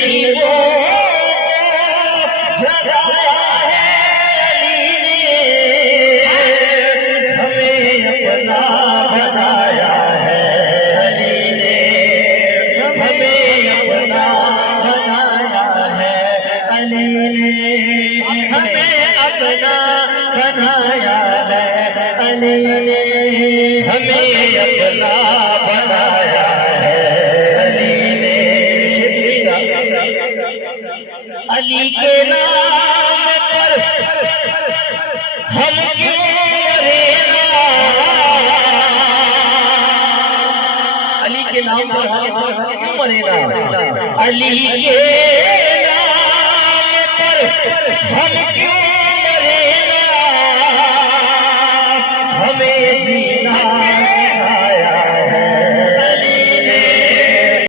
نصیبوں جگایا ہے علی نے، ہمیں اپنا بنایا ہے علی نے، ہمیں اپنا بنایا ہے علی نے، ہمیں اپنا بنایا ہے علی نے، ہمیں اپنا بنایا ہے علی نے۔ علی کے نام پر ہم کیوں مرے نا، علی کے نام پر ہم کیوں مرے نا، علی کے نام پر ہم کیوں مرے نا، ہمیں جینا